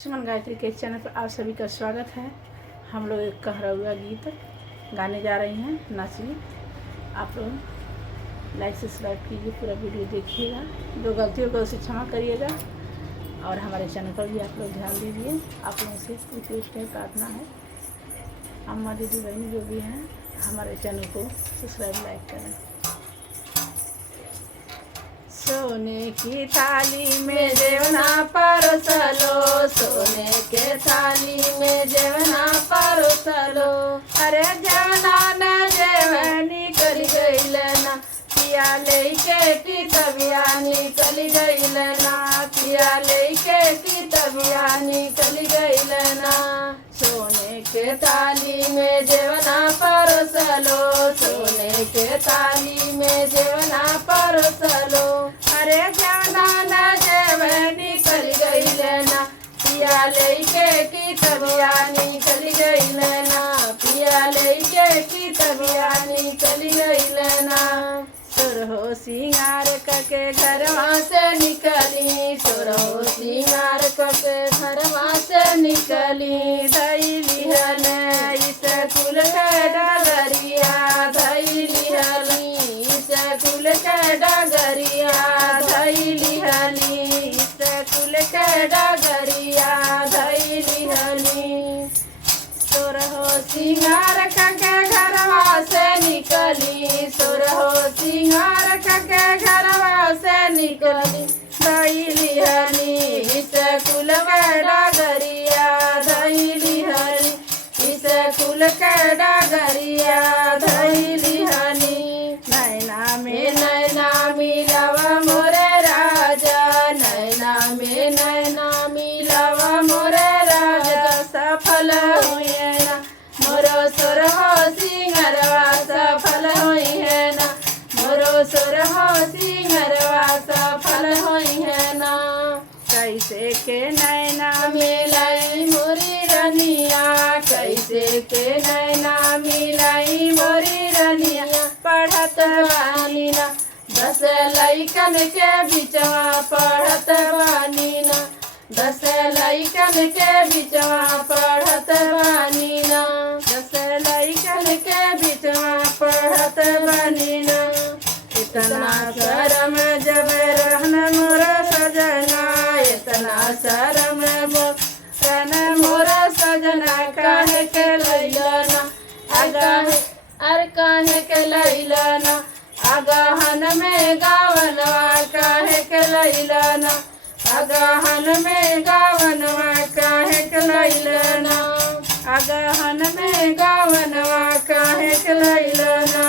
सुमन गायत्री के चैनल पर आप सभी का स्वागत है। हम लोग एक कहरौआ गीत गाने जा रहे हैं, नाच गीत। आप लोग लाइक सब्सक्राइब कीजिए, पूरा वीडियो देखिएगा। जो गलतियों को उसे क्षमा करिएगा और हमारे चैनल पर भी आप लोग ध्यान दीजिए। आप लोगों से रिक्वेस्ट है, प्रार्थना है, अम्मा दीदी बहनी जो भी हैं हमारे चैनल को सब्सक्राइब लाइक करें। सोने की थाली में जेवना परोसलो, सोने के थाली में जेवना परोसलो। अरे जेवना न जेवनी निकल गईल ना, पिया लेके की तबिया निकल गईल ना, पिया लेके की तबिया निकल गईल ना। सोने के थाली में जेवना परोसलो, सोने के थाली में जेवना परोसलो। अरे जेवना न जेवन निकल गईल ना, पिया लेके की तबिया निकल गईल ना, पिया लेके की तबिया निकल गईल ना। सुरहो सिंगार करके घरवा से निकली, सुरहो सिंगार करके घरवा से निकली। धैली हल स्कूल के डगरिया, धैली हली स्कूल के डगरिया, धैली हली स्कूल के डगरिया, धैली हली। सुरहो सिंगार करके घरवा से निकली, सुरहो सिंगार करके घरवा से निकली। धैली हली स्कूल के डगरिया, धैली हली स्कूल के डगरिया, धैली हली। नैना में नैना मिलावा मोरे राजा, नैना में नैना मिलावा मोरे राजा। सफल हुए ना मोरो सुरहो सिंगरवा, सफल हुई है ना मोरो सुरहो सिंगरवा, सफल हुई है ना। कैसे के नैना मिलाई मोरी रनिया, कैसे के नैना मिलाई मोरी रनिया। पढ़त बानी ना 10 लइकन के बिचवा, पढ़त बानी ना 10 लइकन के बिचवा, पढ़त बानी ना 10 लइकन के बिचवा, पढ़त बानी ना। इतना शर्म जब रहन मोर सजना, इतना शर्म रहन मोर सजना। काहे के लैलना आगाह अर काहे के लैलना आगाहन में गावनवा, काहे के लैलना आगाहन में गावनवा, काहे के लैलना आगाहन में गावनवा, काहे के लैलना।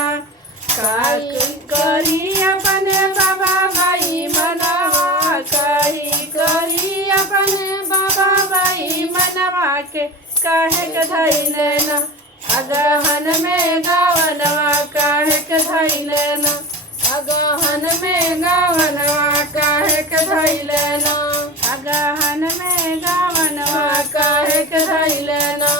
काहे करी अपने बाबा भाई मनवा, काहे करी अपने बाबा भाई मनवा के। काहे के धैलना अगहन में गावनवा, काहे के धैलना अगहन में गावनवा, काहे के धैलना अगहन में गावनवा, काहे के धैलना।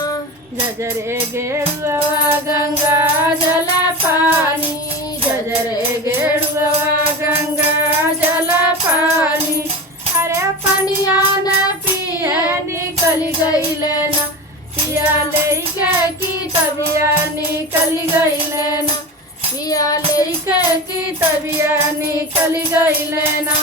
जजरे गेरुआ गंगा जल पानी, जजरे गेरुआ गंगा जल पानी। अरे पनिया न पिए निकल गईल ना, पिया लेके की तबिया निकल गईल ना, पिया लेके की तबिया निकल गईल ना।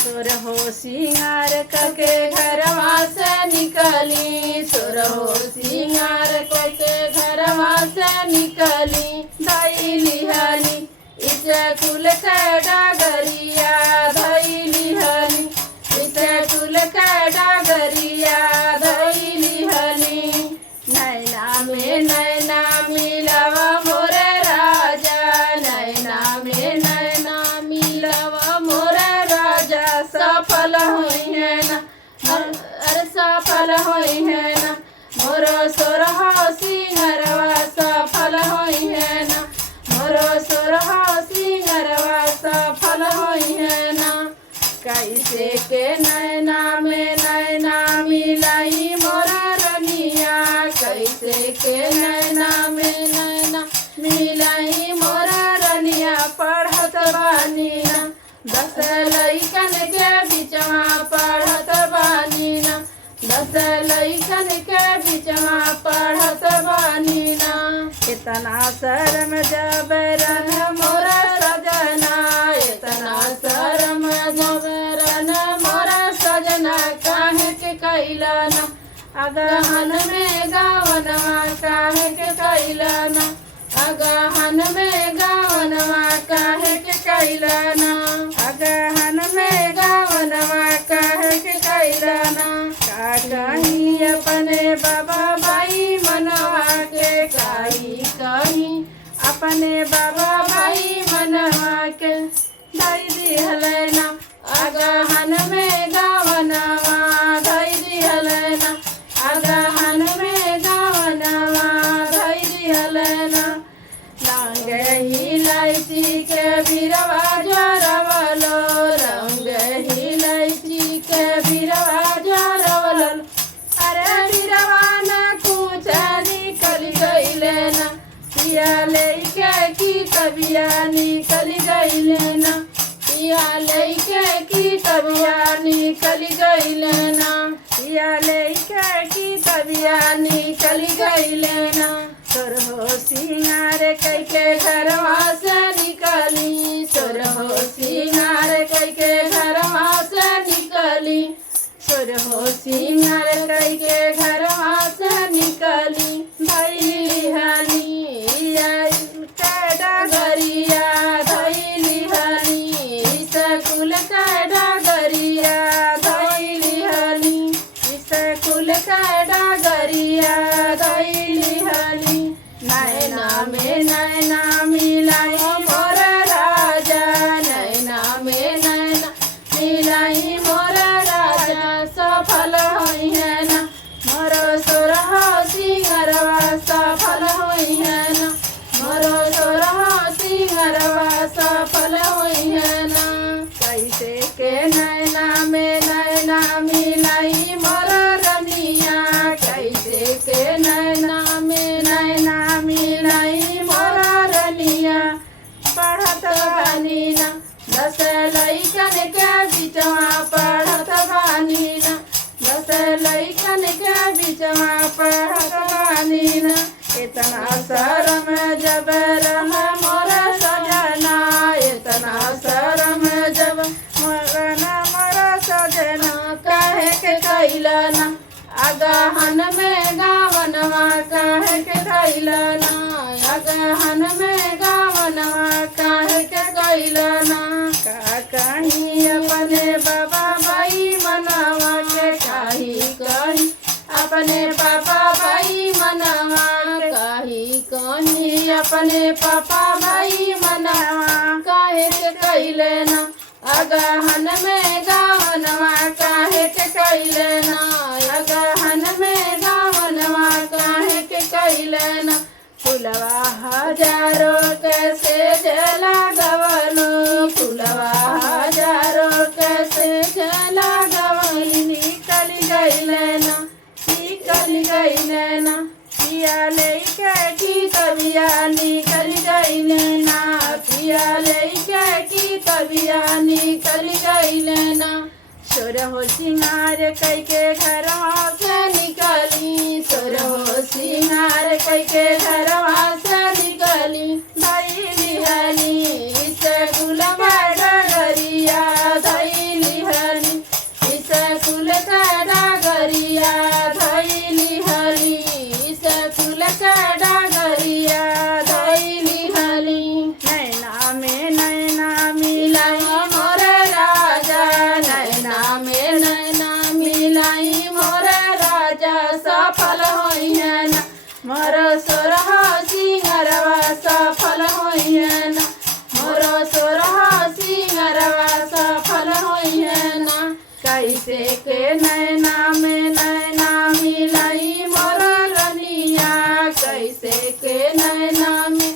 सुरहो सिंगार करके घरवा से निकली, सुरहो सिंगार करके घरवा से निकली। धैली हली स्कूल के डगरिया, धैली हली स्कूल के डगरिया, धैली हली। नैना में नैना मिलावा मोरे राजा, नैना में नैना मिलावा मोरे राजा। सफल हुई है ना अरे सफल हुई है ना मोरो सुरहो सिंगरवा, सफल हुई है ना मोरो सुरहो सिंगरवा, सफल हुई है ना। कैसे के नैना में नैना मिलाई मोरा रनिया, कैसे के नैना में नैना मिलाई मोरा रनिया। पढ़त बानी ना 10 लइकन के बिचवा, पढ़त बानी ना लइकन के बिचवा पढ़त बानी ना। इतना शर्म जबरन मोरा सजना, इतना शर्म जबरन मोरा सजना काहे के कैला ना। अगहन में गावनवा काहे के कैला ना। अगहन में गावनवा काहे के कैला ना। अगहन में गावनवा काहे के कैला ना। का कहीं अपने बाबा भाई मनवा के, कहीं अपने बाबा भाई मनवा के धई दिहले ना। अगहन में गावनवा धई दिहले ना। अगहन में गावनवा धई दिहले ना। रंग इलायची के बिरवा जोरवलो, रंग इलायची के बिरवा जोरवलो। अरे बिरवा न कुछ निकल गइले ना। पिया लेके की तबिया निकल गइले ना। पिया लेके की तबिया निकल गइले ना। पिया लेके की तबिया निकल गइले ना। तोर हो सिंगार कैके घरवा से निकली, तोर हो सिंगार कैके घरवा से निकली। तोर हो सिंगार कैके घरवा से निकली। धैली हनी के डगरिया, धैली हनी स्कूल के डगरिया, धैली हनी स्कूल के डगरिया, धैली हनी। नैना में नैना मिलाई मोर राजा, नैना में नैना मिलाई मोर राजा। सफल होई है ना मोरो सोरहा सिंगरवा, सफल होई है ना मोरो सोरहा सिंगरवा, सफल होई है ना। कैसे के नैना में नैना मिलाई मोर रनिया, कैसे के नैना में नैना मिलाई मोर रनिया। पढ़त बानी ना 10 लइकन के बिचवा पढ़त बानी ना। 10 लइकन के बिचवा पढ़त बानी ना। इतना शरम जबरन मोर सजना, इतना शरम जब मगना मोरा सजना काहे के कैला ना। अगहन में गावनवा काहे के कैला ना। अगहन में गावनवा काहे के कैला ना। का कहीं कहीं अपने बाबा भाई मनवा के, कहीं अपने पापा भाई मनवा कहीं अपने पापा भाई मनवा काहे के कैले ना। अगहन में गावनवा काहे के कैले ना। अगहन में गावनवा काहे के कैले ना। फुलवा हजारों कैसे जला गवलो, फुलवा हजारों कैसे जला गवली। निकल गइले ना, निकल गइले ना। पिया लेके की तबिया निकल गइले ना। पिया लेके की तबिया निकल गइले ना। सोर हो सिंगार कैके घरवा से निकली, सोर हो सिंगार कैके घरवा से निकली। धैली हली स्कूल के डगरिया, धैली हली स्कूल के डगरिया, धैली हली स्कूल के डगरिया, धैली हली। नैना में नैना मिलाई मोर राजा, नैना में नैना मिलाई मोर राजा। सफल होई है ना मोर सोरहा सिंगरवा, सफल होई है ना मोर सोरहा सिंगरवा, सफल होई है ना। कैसे के नैना में नैना मिलाई मोर रनिया, कैसे के नैना में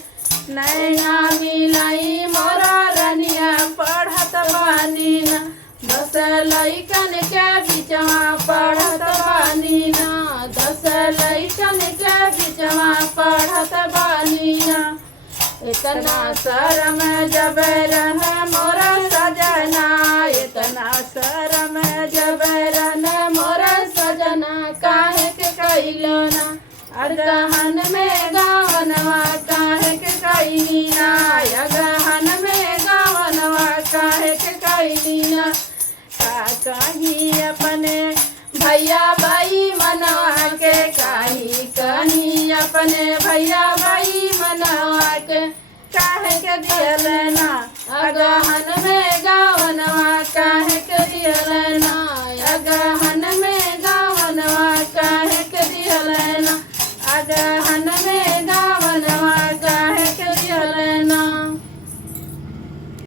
नैना मिलाई मोर रनिया। पढ़त बानी ना 10 लइकन के बिचवा पढ़त बानी ना। 10 लइकन के बिचवा पढ़त बानी ना। इतना शरम जबरन मोर सजना, इतना शरम जबरन मोर सजना का अगहन में गावनवा काहे के कैलीना अगहन में गावनवा काहे के कैलीना का कही अपने भैया भाई मनवा के काही कही अपने भैया भाई मनवा के काहे के दियलना अगहन में गावनवा काहे के दियलना